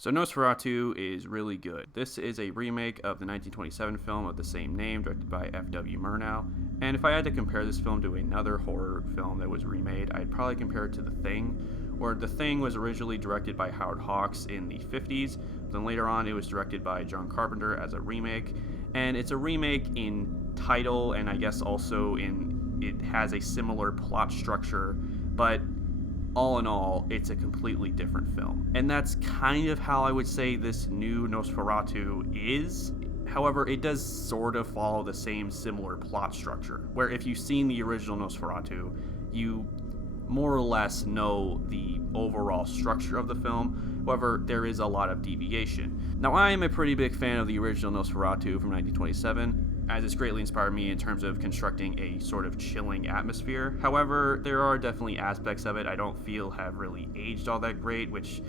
So Nosferatu is really good. This is a remake of the 1927 film of the same name, directed by F.W. Murnau. And if I had to compare this film to another horror film that was remade, I'd probably compare it to The Thing, where The Thing was originally directed by Howard Hawks in the 50s, then later on it was directed by John Carpenter as a remake. And it's a remake in title, and I guess also in it has a similar plot structure, but all in all, it's a completely different film. And that's kind of how I would say this new Nosferatu is. However, it does sort of follow the same similar plot structure, where if you've seen the original Nosferatu, you more or less know the overall structure of the film. However, there is a lot of deviation. Now, I am a pretty big fan of the original Nosferatu from 1927, as it's greatly inspired me in terms of constructing a sort of chilling atmosphere. However, there are definitely aspects of it I don't feel have really aged all that great, which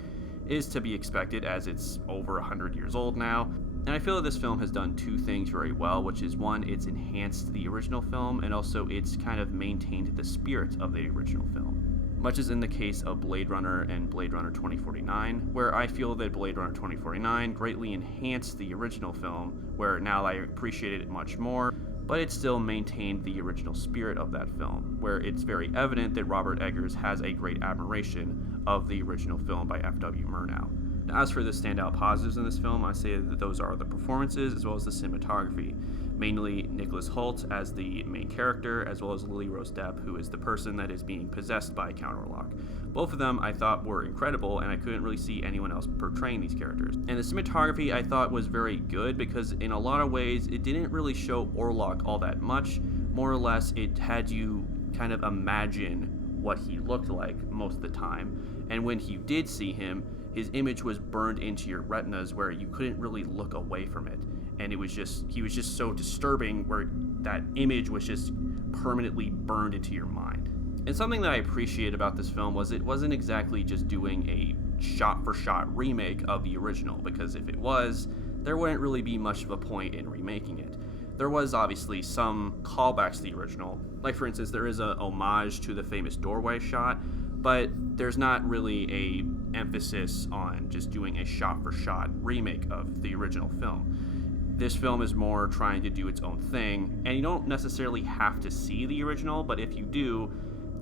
is to be expected as it's over 100 years old now. And I feel that this film has done two things very well, which is one, it's enhanced the original film, and also it's kind of maintained the spirit of the original film. Much as in the case of Blade Runner and Blade Runner 2049, where I feel that Blade Runner 2049 greatly enhanced the original film, where now I appreciate it much more, but it still maintained the original spirit of that film, where it's very evident that Robert Eggers has a great admiration of the original film by F.W. Murnau. Now, as for the standout positives in this film, I say that those are the performances as well as the cinematography, mainly Nicholas Hoult as the main character, as well as Lily Rose Depp, who is the person that is being possessed by Count Orlok. Both of them I thought were incredible, and I couldn't really see anyone else portraying these characters. And the cinematography I thought was very good because in a lot of ways it didn't really show Orlok all that much. More or less it had you kind of imagine what he looked like most of the time, and when you did see him, his image was burned into your retinas where you couldn't really look away from it. And he was just so disturbing where that image was just permanently burned into your mind. And something that I appreciate about this film was it wasn't exactly just doing a shot-for-shot remake of the original, because if it was, there wouldn't really be much of a point in remaking it. There was obviously some callbacks to the original, like for instance there is a homage to the famous doorway shot, but there's not really a emphasis on just doing a shot-for-shot remake of the original film. This film is more trying to do its own thing, and you don't necessarily have to see the original, but if you do,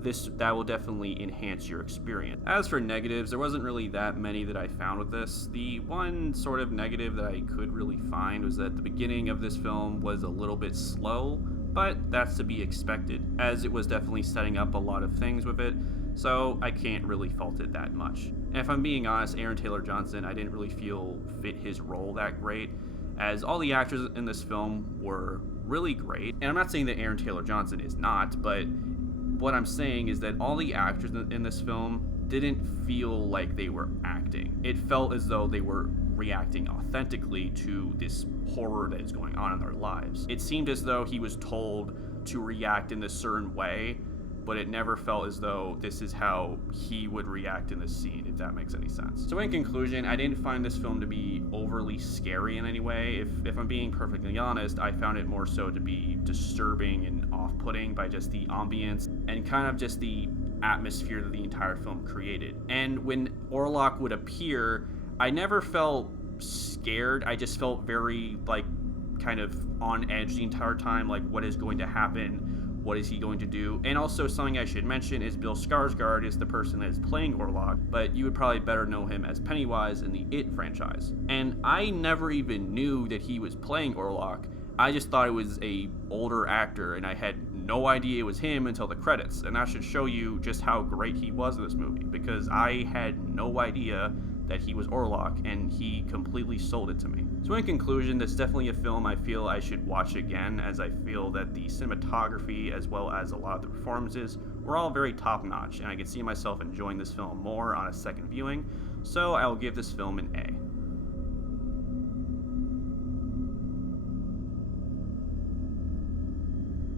that will definitely enhance your experience. As for negatives, there wasn't really that many that I found with this. The one sort of negative that I could really find was that the beginning of this film was a little bit slow, but that's to be expected, as it was definitely setting up a lot of things with it, so I can't really fault it that much. And if I'm being honest, Aaron Taylor Johnson, I didn't really feel fit his role that great, as all the actors in this film were really great. And I'm not saying that Aaron Taylor Johnson is not, but what I'm saying is that all the actors in this film didn't feel like they were acting. It felt as though they were reacting authentically to this horror that is going on in their lives. It seemed as though he was told to react in this certain way, but it never felt as though this is how he would react in this scene, if that makes any sense. So in conclusion, I didn't find this film to be overly scary in any way. If I'm being perfectly honest, I found it more so to be disturbing and off-putting by just the ambience and kind of just the atmosphere that the entire film created. And when Orlok would appear, I never felt scared. I just felt very, kind of on edge the entire time, like what is going to happen? What is he going to do? And also something I should mention is Bill Skarsgård is the person that is playing Orlok, but you would probably better know him as Pennywise in the It franchise. And I never even knew that he was playing Orlok. I just thought it was a older actor, and I had no idea it was him until the credits. And that should show you just how great he was in this movie, because I had no idea that he was Orlok, and he completely sold it to me. So in conclusion, this is definitely a film I feel I should watch again, as I feel that the cinematography as well as a lot of the performances were all very top-notch, and I could see myself enjoying this film more on a second viewing, so I will give this film an A.